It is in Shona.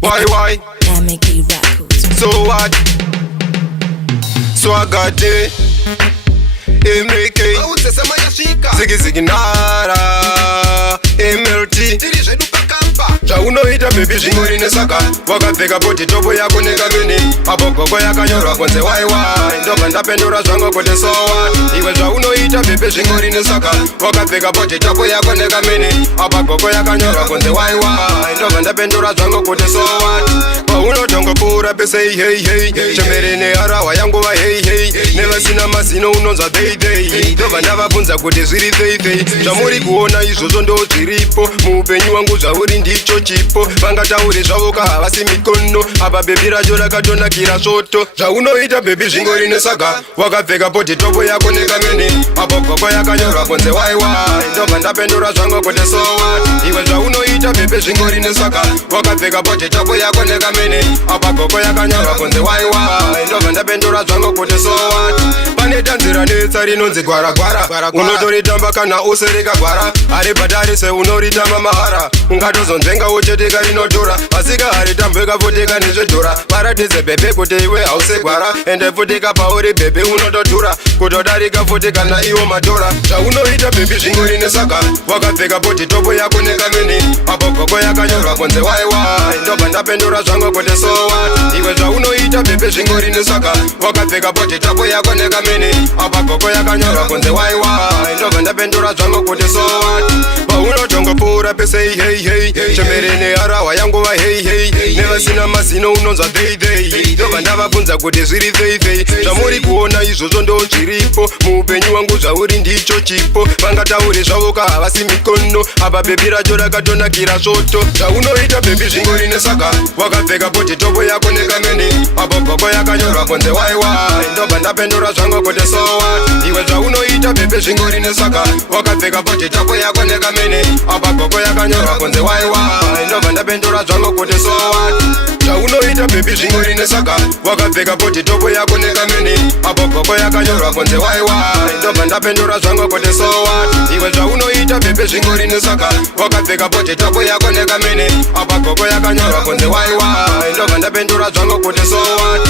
Why? Nameki Records. So what? Swagate MK Ziggy Ziggy Nara MLT Chaunoita baby shingori nesaka wakapfeka poti topo yako nekamene apo gogo yakanyorwa kunze waiwai ndobva ndapendura zvangu kuti so what iwe zvaunoita baby shingori nesaka wakapfeka poti topo yako nekamene apo gogo yakanyorwa kunze waiwai ndobva ndapendura zvangu kuti so what paunotongopfuura pese hey chemerene harawa yanguva hey nevasina mazino unonzwa dei ndobva ndavabvunza kuti zviri fei zvamuri kuona izvozvo ndo zviripo muupenyu wangu zvauri ndicho chipo vangataure zvavo havasi mikono apa bebi racho rakatonakira svoto zvaunoita bebi zvingori nesaga wakapfeka poti topo yako nekamene apo gogo yakanyorwa kunze waiwai ndobva ndapendura zvangu kuti so what iwe zvaunoita bebi zvingori nesaga wakapfeka poti topo yako nekamene apa gogo yakanyorwa kunze waiwai ndobva ndapendura zvangu kuti so what pane tanzira netsa rinonzi gwara unotoritamba kana usereka gwara ari bhadari seunoritamba mahara ungatozonzvenga ucheteka rinotora asika haritambweka puteka nezvedhora paratidze bhebhe kuti iwe hausegwara ende puteka pauri bhebhe unotodhura kutodarika futi kana iwo madhora zvaunoita bhebhi zvingori nesaka wakapfeka poti topo yako nekamene apo gogo yakanyorwa kunze waiwai ndobva ndapendura zvangu kuti so what iwe zvaunoita bhebhe zvingori nesaka wakapfeka poti topo yako nekamene apa gogo yakanyorwa kunze waiwai ndobva ndapendura zvangu kuti so what paunotongopfuura pese hey chemerene harawa yanguva hey nevasina mazino unonzwa dei ndobva ndavabvunza kuti zviri fei zvamuri kuona izvozvo ndo zviripo muupenyu wangu zvauri ndicho chipo vangataure zvavo havasi mikono apa bebi racho rakatonakira svoto zvaunoita bebi zvingori nesaka wakapfeka poti topo yako nekamene apo gogo yakanyorwa kunze waiwai ndobva ndapendura zvangu kuti so what iwe zvaunoita bebi zvingori nesaka wakapfeka poti topo yako nekamene apa gogo yakanyorwa kunze waiwai ndobva ndapendura zvangu kuti so what zvaunoita bebi zvingori nesaka wakapfeka poti topo yako nekamene apo gogo yakanyorwa kunze waiwai ndobva ndapendura zvangu kuti so what iwe zvaunoita bebi zvingori nesaka wakapfeka poti topo yako nekamene apa gogo yakanyorwa kunze waiwai ndobva ndapendura zvangu kuti so what